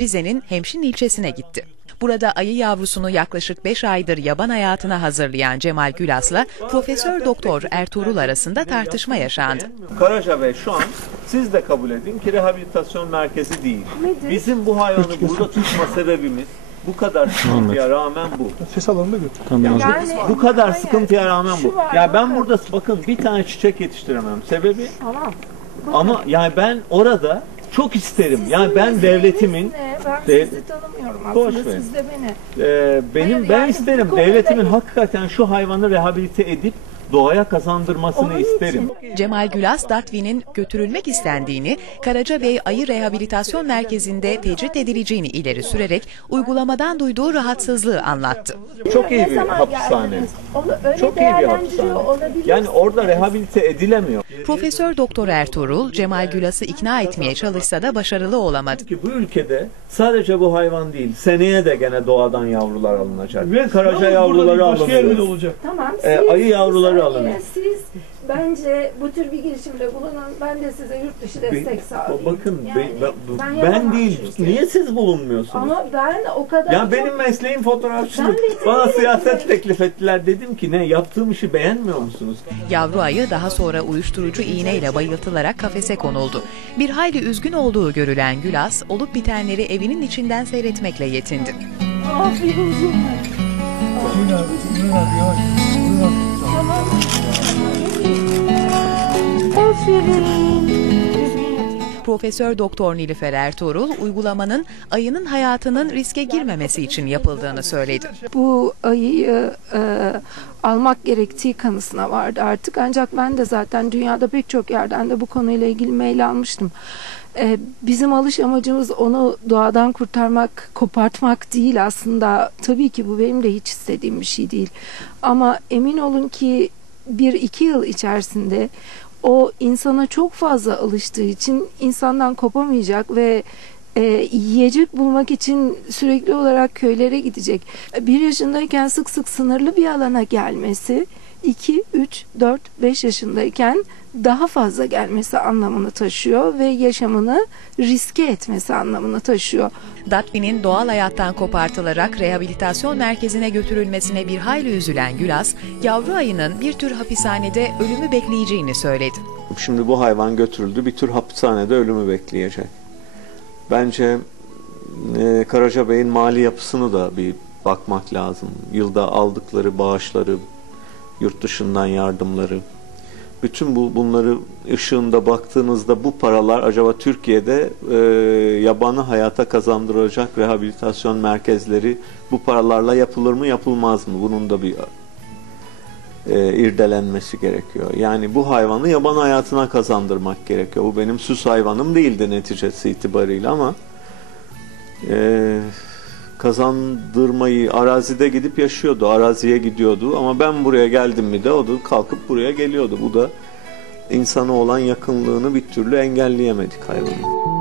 Rize'nin Hemşin ilçesine gitti. Burada ayı yavrusunu yaklaşık 5 aydır yaban hayatına hazırlayan Cemal Gülas'la Profesör Doktor Ertuğrul arasında tartışma yaşandı. Karaca Bey şu an siz de kabul edin ki rehabilitasyon merkezi değil. Bizim bu hayvanı burada tutma sebebimiz bu kadar sıkıntıya rağmen bu. Ses alanına götür. Yani bu kadar sıkıntıya rağmen bu. Ya ben burada bakın bir tane çiçek yetiştiremem. Sebebi Tamam. ama yani ben orada çok isterim. Yani ben devletimin Ne? Ben Dev- sizi tanımıyorum aslında siz de beni. e, benim Hayır, ben yani isterim devletimin değil. hakikaten şu hayvanı rehabilite edip doğaya kazandırmasını Onun isterim. için- Cemal Gülas, Datvi'nin götürülmek istendiğini, Karacabey Ayı Rehabilitasyon Merkezi'nde tecrit edileceğini ileri sürerek uygulamadan duyduğu rahatsızlığı anlattı. Çok iyi bir hapishane. geldiniz? Onu öyle Çok iyi bir değerlendiriyor hapishane. Yani orada rehabilite edilemiyor. Profesör Doktor Ertuğrul, Cemal Gülas'ı ikna etmeye çalışsa da başarılı olamadı. ki bu ülkede sadece bu hayvan değil, seneye de gene doğadan yavrular alınacak. Karaca yavruları olacak. Tamam. Ee, ayı bir saniye, alınıyor. Siz bence bu tür bir girişimde bulunun. Ben de size yurt dışı destek sağlayayım. Bakın Yani be- ben, ben ben yapamam değil. çünkü. Niye siz bulunmuyorsunuz? Ama ben o kadar ya çok- benim mesleğim fotoğrafçılık. Ben de Bana siyaset teklif ettiler. Dedim ki ne yaptığım işi beğenmiyor musunuz? Yavru ayı daha sonra uyuşturucu iğneyle bayıltılarak kafese konuldu. Bir hayli üzgün olduğu görülen Gülas, olup bitenleri evinin içinden seyretmekle yetindi. Aferin kuzum. Profesör Doktor Nilüfer Ertuğrul, uygulamanın ayının hayatının riske girmemesi için yapıldığını söyledi. bu ayıyı e, almak gerektiği kanısına vardı artık. Ancak ben de zaten dünyada pek çok yerden de bu konuyla ilgili mail almıştım. E, bizim alış amacımız onu doğadan kurtarmak, kopartmak değil aslında. Tabii ki bu benim de hiç istediğim bir şey değil. Ama emin olun ki bir iki yıl içerisinde o insana çok fazla alıştığı için insandan kopamayacak ve e, yiyecek bulmak için sürekli olarak köylere gidecek. Bir yaşındayken sık sık sınırlı bir alana gelmesi, 2, 3, 4, 5 yaşındayken daha fazla gelmesi anlamını taşıyor ve yaşamını riske etmesi anlamını taşıyor. Datvi'nin doğal hayattan kopartılarak rehabilitasyon merkezine götürülmesine bir hayli üzülen Gülas, yavru ayının bir tür hapishanede ölümü bekleyeceğini söyledi. Şimdi bu hayvan götürüldü. Bir tür hapishanede ölümü bekleyecek. Bence e, Karaca Bey'in mali yapısını da bir bakmak lazım. Yılda aldıkları bağışları, yurt dışından yardımları. Bütün bu bunları ışığında baktığınızda bu paralar acaba Türkiye'de e, yabanı hayata kazandıracak rehabilitasyon merkezleri bu paralarla yapılır mı yapılmaz mı? Bunun da bir e, irdelenmesi gerekiyor. Yani bu hayvanı yaban hayatına kazandırmak gerekiyor. Bu benim süs hayvanım değildi neticesi itibariyle ama e, kazandırmayı arazide gidip yaşıyordu. Araziye gidiyordu ama ben buraya geldim mi de o da kalkıp buraya geliyordu. Bu da insana olan yakınlığını bir türlü engelleyemedik hayvanın.